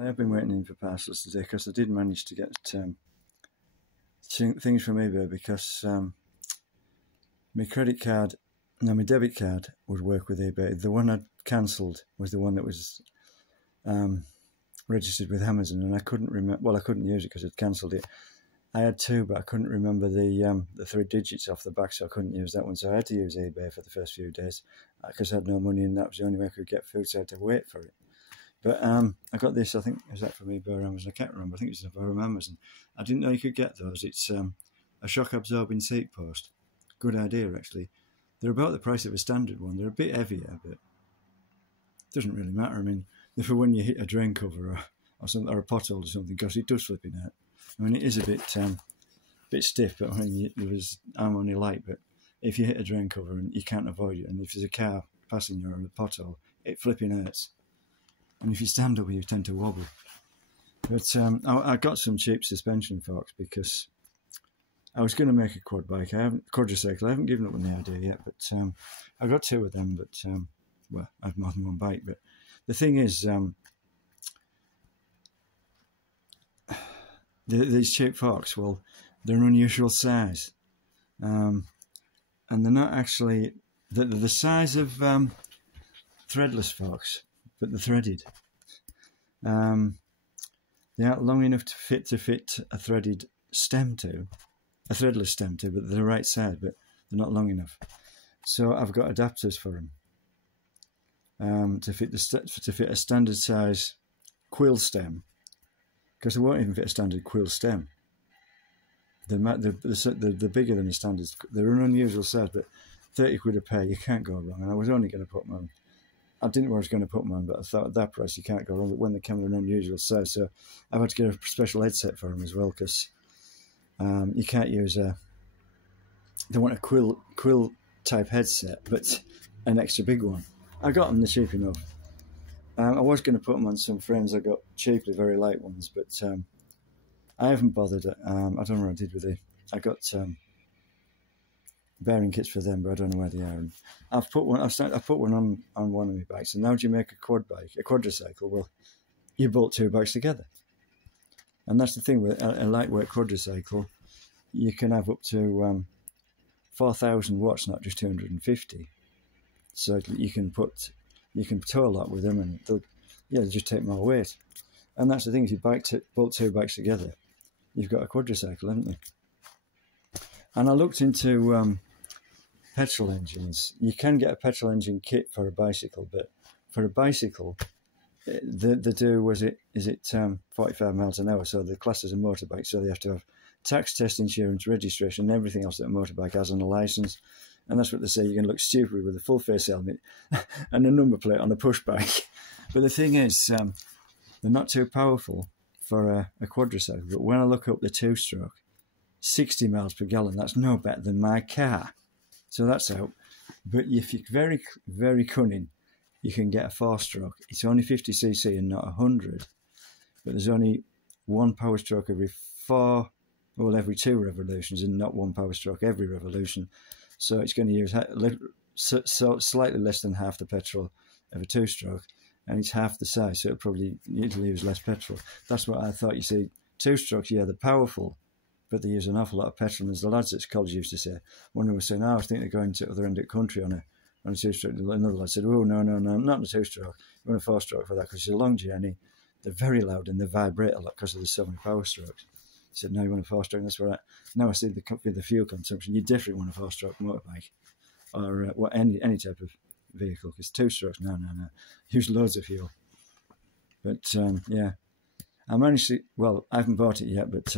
I have been waiting in for parcels today because I did manage to get things from eBay because my credit card, no, my debit card would work with eBay. The one I'd cancelled was the one that was registered with Amazon, and I couldn't remember. Well, I couldn't use it because I'd cancelled it. I had two, but I couldn't remember the 3 digits off the back, so I couldn't use that one. So I had to use eBay for the first few days because I had no money, and that was the only way I could get food, so I had to wait for it. But I got this, I think, was that from eBay or Amazon? I can't remember. I think it was from Amazon. I didn't know you could get those. It's a shock-absorbing seat post. Good idea, actually. They're about the price of a standard one. They're a bit heavier, but it doesn't really matter. I mean, they're for when you hit a drain cover or something, or a pothole or something, because it does flip in out. I mean, it is a bit stiff, but I mean, I'm only light, but if you hit a drain cover and you can't avoid it, and if there's a car passing you or a pothole, it flipping hurts. And if you stand up, you tend to wobble. But I got some cheap suspension forks because I was going to make a quadricycle. I haven't given up on the idea yet, but I got 2 of them. But well, I have more than one bike. But the thing is, these cheap forks, well, they're an unusual size, and they're not actually the size of threadless forks, but they're threaded. They aren't long enough to fit a threaded stem to, a threadless stem to, but they're the right size, but they're not long enough. So I've got adapters for them to fit a standard size quill stem, because they won't even fit a standard quill stem. They're bigger than the standards. They're an unusual size, but 30 quid a pair, you can't go wrong. And I was only going to put them on. I didn't know I was going to put them on, but I thought at that price you can't go wrong. But when they come in an unusual size, so I've had to get a special headset for them as well, because you can't use they want a quill type headset, but an extra big one. I got them, they're cheap enough. I was going to put them on some frames I got cheaply, very light ones, but I haven't bothered. I don't know what I did with it. I got bearing kits for them, but I don't know where they are. And I've put one on one of my bikes. And now do you make a quadricycle? Well, you bolt 2 bikes together. And that's the thing with a lightweight quadricycle. You can have up to 4,000 watts, not just 250. So you can tow a lot with them, and they'll just take more weight. And that's the thing, if you bolt 2 bikes together, you've got a quadricycle, haven't you? And I looked into petrol engines. You can get a petrol engine kit for a bicycle, but for a bicycle, they do, is it 45 miles an hour, so the class as a motorbike, so they have to have tax, test, insurance, registration, and everything else that a motorbike has on a license. And that's what they say, you're going to look stupid with a full face helmet and a number plate on a push bike. But the thing is, they're not too powerful for a quadricycle. But when I look up the 2-stroke, 60 miles per gallon, that's no better than my car. So that's out. But if you're very, very cunning, you can get a 4-stroke. It's only 50cc and not 100. But there's only 1 power stroke every 2 revolutions, and not 1 power stroke every revolution. So it's going to use slightly less than half the petrol of a 2-stroke, and it's half the size, so it'll use less petrol. That's what I thought. You see, 2-strokes, yeah, they're powerful, but they use an awful lot of petrol. And as the lads at college used to say, one who was saying, I was thinking of going to the other end of the country on a 2-stroke. Another lad said, oh, no, not a 2-stroke. You want a 4-stroke for that, because it's a long journey. They're very loud and they vibrate a lot because there's so many power strokes. He said, no, you want a 4-stroke. That's what now I see the fuel consumption. You definitely want a 4-stroke motorbike or any type of vehicle, because 2-strokes, no. Use loads of fuel. But, yeah. I haven't bought it yet, but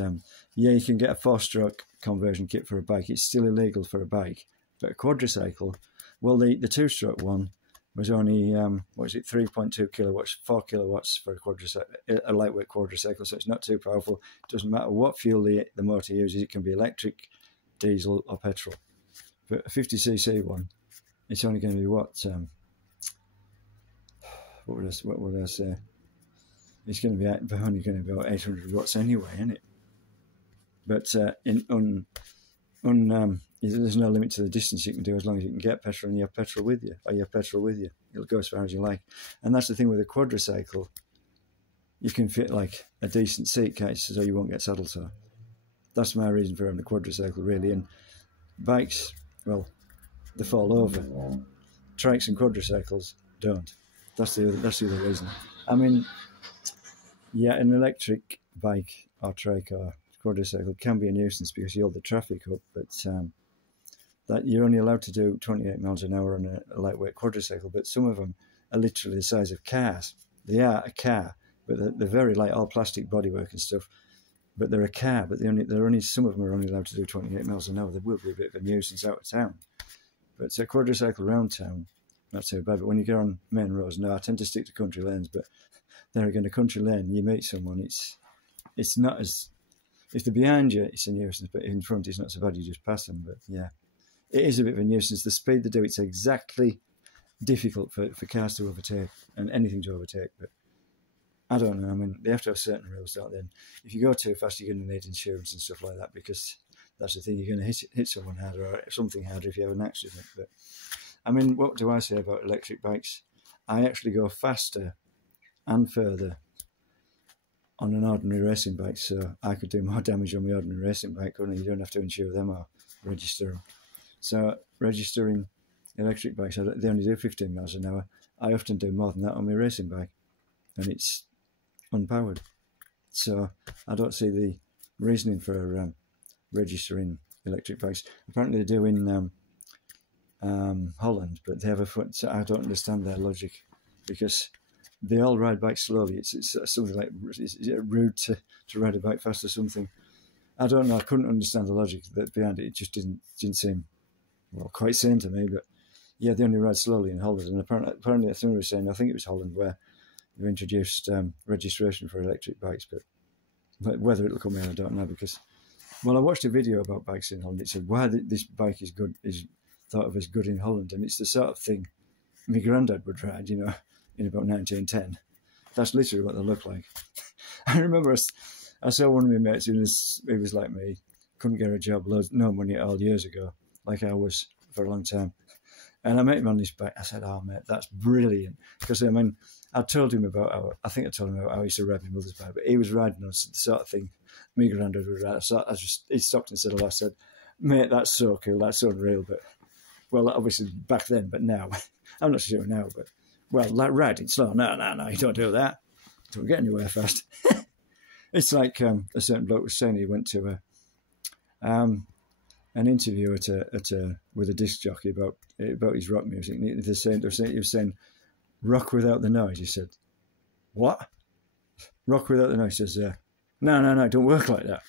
yeah, you can get a 4-stroke conversion kit for a bike. It's still illegal for a bike. But a quadricycle, well, the 2-stroke one was only, 3.2 kilowatts, 4 kilowatts for a lightweight quadricycle, so it's not too powerful. It doesn't matter what fuel the motor uses. It can be electric, diesel, or petrol. But a 50cc one, it's only going to be what would I say? It's going to be only going to be about 800 watts anyway, isn't it? But there's no limit to the distance you can do as long as you can get petrol and you have petrol with you, or you have petrol with you. It'll go as far as you like. And that's the thing with a quadricycle. you can fit like a decent seat case so you won't get saddle sore. That's my reason for having a quadricycle, really. And bikes, well, they fall over. Trikes and quadricycles don't. That's the other reason. I mean, yeah, an electric bike or trike or quadricycle can be a nuisance because you hold the traffic up, but that you're only allowed to do 28 miles an hour on a lightweight quadricycle. But some of them are literally the size of cars. They are a car, but they're very light, all plastic bodywork and stuff. But they're a car, but some of them are only allowed to do 28 miles an hour. They will be a bit of a nuisance out of town. But a quadricycle around town, not so bad. But when you get on main roads, no, I tend to stick to country lanes. But there again, a country lane, you meet someone, it's not as, if they're behind you, it's a nuisance. But in front, it's not so bad. You just pass them. But yeah, it is a bit of a nuisance. The speed they do, it's exactly difficult for cars to overtake and anything to overtake. But I don't know. I mean, they have to have certain rules, don't they? And if you go too fast, you're going to need insurance and stuff like that, because that's the thing. You're going to hit someone harder or something harder if you have an accident. But I mean, what do I say about electric bikes? I actually go faster and further on an ordinary racing bike, so I could do more damage on my ordinary racing bike, couldn't I? You don't have to insure them or register them. So registering electric bikes, they only do 15 miles an hour. I often do more than that on my racing bike, and it's unpowered. So I don't see the reasoning for registering electric bikes. Apparently they do in Holland, but they have a foot. So I don't understand their logic, because they all ride bikes slowly. It's something like, is it rude to ride a bike fast or something? I don't know. I couldn't understand the logic that behind it. It just didn't seem, well, quite sane to me. But yeah, they only ride slowly in Holland, and apparently somebody was saying, I think it was Holland, where they've introduced registration for electric bikes, but whether it'll come in, I don't know, because, well, I watched a video about bikes in Holland. It said why this bike is thought of as good in Holland, and it's the sort of thing my granddad would ride, in about 1910. That's literally what they look like. I remember I saw one of my mates who was like me, couldn't get a job, no money at all, years ago, like I was for a long time. And I met him on this bike. I said, "Oh, mate, that's brilliant." Because, I mean, I told him about how I used to ride my mother's bike, but he was riding on the sort of thing my granddad would ride. So he stopped and said, "Oh," I said, "Mate, that's so cool. That's so unreal." But, well, obviously back then, but now, I'm not sure now, but, well, like riding slow. No, you don't do that. Don't get anywhere fast. It's like a certain bloke was saying he went to an interview with a disc jockey about his rock music. And he was saying, rock without the noise. He said, "What? Rock without the noise?" He says, no, it don't work like that.